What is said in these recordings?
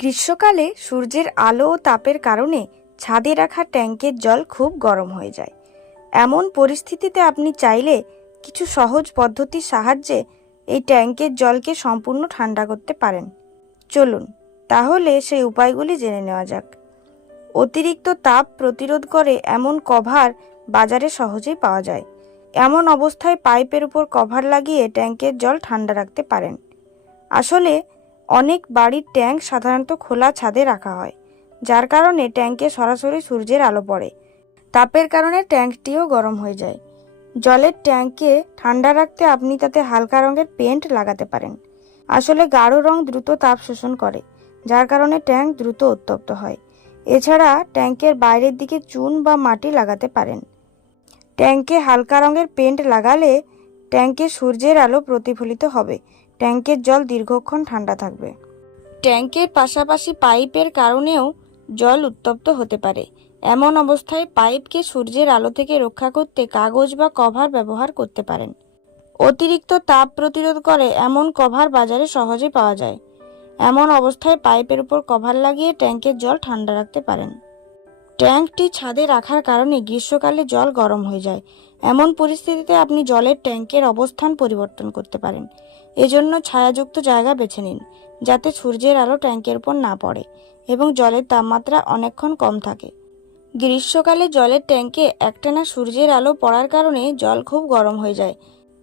গ্রীষ্মকালে সূর্যের আলো ও তাপের কারণে ছাদে রাখা ট্যাঙ্কের জল খুব গরম হয়ে যায়। এমন পরিস্থিতিতে আপনি চাইলে কিছু সহজ পদ্ধতির সাহায্যে এই ট্যাঙ্কের জলকে সম্পূর্ণ ঠান্ডা করতে পারেন। চলুন তাহলে সেই উপায়গুলি জেনে নেওয়া যাক। অতিরিক্ত তাপ প্রতিরোধ করে এমন কভার বাজারে সহজেই পাওয়া যায়। এমন অবস্থায় পাইপের উপর কভার লাগিয়ে ট্যাঙ্কের জল ঠান্ডা রাখতে পারেন। আসলে অনেক বাড়ির ট্যাঙ্ক সাধারণত খোলা ছাদে রাখা হয়, যার কারণে ট্যাঙ্কে সরাসরি সূর্যের আলো পড়ে। তাপের কারণে ট্যাঙ্কটিও গরম হয়ে যায়। জলের ট্যাঙ্কে ঠান্ডা রাখতে আপনি তাতে হালকা রঙের পেইন্ট লাগাতে পারেন। আসলে গাঢ় রং দ্রুত তাপ শোষণ করে, যার কারণে ট্যাঙ্ক দ্রুত উত্তপ্ত হয়। এছাড়া ট্যাঙ্কের বাইরের দিকে চুন বা মাটি লাগাতে পারেন। ট্যাঙ্কে হালকা রঙের পেইন্ট লাগালে ট্যাঙ্কে সূর্যের আলো প্রতিফলিত হবে, ট্যাঙ্কের জল দীর্ঘক্ষণ ঠান্ডা থাকবে। ট্যাঙ্কের পাশাপাশি পাইপের কারণেও জল উত্তপ্ত হতে পারে। এমন অবস্থায় পাইপকে সূর্যের আলো থেকে রক্ষা করতে কাগজ বা কভার ব্যবহার করতে পারেন। অতিরিক্ত তাপ প্রতিরোধ করে এমন কভার বাজারে সহজে পাওয়া যায়। এমন অবস্থায় পাইপের উপর কভার লাগিয়ে ট্যাঙ্কের জল ঠান্ডা রাখতে পারেন। ট্যাঙ্কটি ছাদে রাখার কারণে গ্রীষ্মকালে জল গরম হয়ে যায়। এমন পরিস্থিতিতে আপনি জলের ট্যাঙ্কের অবস্থান পরিবর্তন করতে পারেন। এজন্য ছায়াযুক্ত জায়গা বেছে নিন, যাতে সূর্যের আলো ট্যাঙ্কের উপর না পড়ে এবং জলের তাপমাত্রা অনেকক্ষণ কম থাকে। গ্রীষ্মকালে জলের ট্যাঙ্কে একটানা সূর্যের আলো পড়ার কারণে জল খুব গরম হয়ে যায়।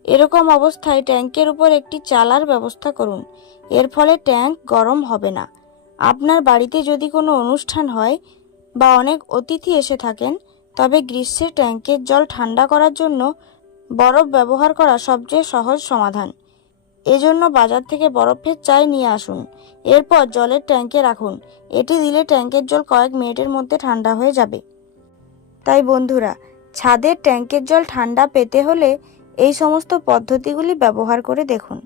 এরকম অবস্থায় ট্যাঙ্কের উপর একটি চালার ব্যবস্থা করুন। এর ফলে ট্যাঙ্ক গরম হবে না। আপনার বাড়িতে যদি কোনো অনুষ্ঠান হয় বা অনেক অতিথি এসে থাকেন, তবে গ্রীষ্মের ট্যাঙ্কের জল ঠান্ডা করার জন্য বরফ ব্যবহার করা সবচেয়ে সহজ সমাধান। এজন্য বাজার থেকে বরফের চাই নিয়ে আসুন। এরপর জলের ট্যাঙ্কে রাখুন। এটি দিলে ট্যাঙ্কের জল কয়েক মিনিটের মধ্যে ঠান্ডা হয়ে যাবে। তাই বন্ধুরা, ছাদের ট্যাঙ্কের জল ঠান্ডা পেতে হলে এই সমস্ত পদ্ধতিগুলি ব্যবহার করে দেখুন।